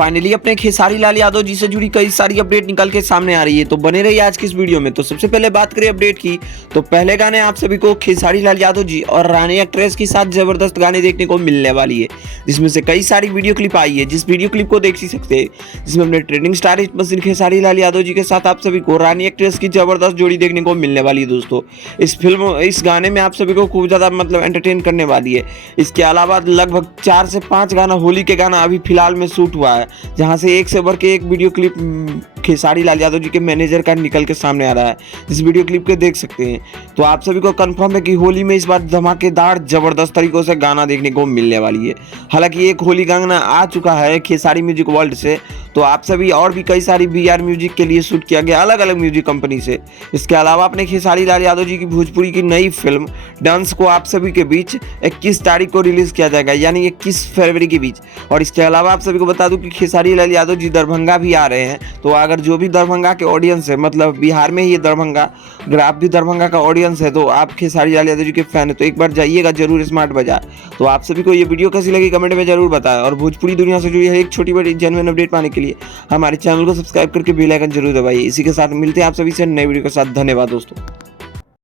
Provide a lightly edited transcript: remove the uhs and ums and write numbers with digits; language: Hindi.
फाइनली अपने खेसारी लाल यादव जी से जुड़ी कई सारी अपडेट निकल के सामने आ रही है, तो बने रहिए आज की इस वीडियो में। तो सबसे पहले बात करें अपडेट की, तो पहले गाने आप सभी को खेसारी लाल यादव जी और रानी एक्ट्रेस के साथ जबरदस्त गाने देखने को मिलने वाली है, जिसमें से कई सारी वीडियो क्लिप आई है, जिस वीडियो क्लिप को देख ही सकते हैं, जिसमें अपने trending star hit machine Khesari Lal Yadav ji के साथ आप सभी को रानी एक्ट्रेस की जबरदस्त जोड़ी देखने को मिलने वाली है। दोस्तों इस गाने में आप सभी को खूब ज्यादा एंटरटेन करने वाली है। इसके अलावा लगभग 4 से 5 गाना होली के गाना अभी फिलहाल में शूट हुआ है, जहां से एक से बढ़ के एक वीडियो क्लिप खेसारी लाल यादव जी के मैनेजर का निकल के सामने आ रहा है, जिस वीडियो क्लिप के देख सकते हैं। तो आप सभी को कंफर्म है कि होली में इस बार धमाकेदार जबरदस्त तरीकों से गाना देखने को मिलने वाली है। हालांकि एक होली गाना आ चुका है खेसारी म्यूजिक वर्ल्ड से, तो आप सभी और भी कई सारी VR म्यूजिक के लिए शूट किया गया अलग अलग म्यूजिक कंपनी से। इसके अलावा अपने खेसारी लाल यादव जी की भोजपुरी की नई फिल्म डांस को आप सभी के बीच 21 तारीख को रिलीज किया जाएगा, यानी 21 फरवरी के बीच। और इसके अलावा आप सभी को बता दूं कि खेसारी लाल यादव जी दरभंगा भी आ रहे हैं, तो अगर जो भी दरभंगा के ऑडियंस है, मतलब बिहार में ही ये दरभंगा, अगर आप भी दरभंगा का ऑडियंस है तो आप खेसारी लाल यादव जी के फैन है तो एक बार जाइएगा जरूर स्मार्ट बाजार। तो आप सभी को ये वीडियो कैसी लगी कमेंट में जरूर बताएं, और भोजपुरी दुनिया से जुड़ी हर एक छोटी बड़ी जेन्युइन अपडेट पाने के लिए हमारे चैनल को सब्सक्राइब करके बेल आइकन जरूर दबाइए। इसी के साथ मिलते हैं आप सभी से नए वीडियो के साथ। धन्यवाद दोस्तों।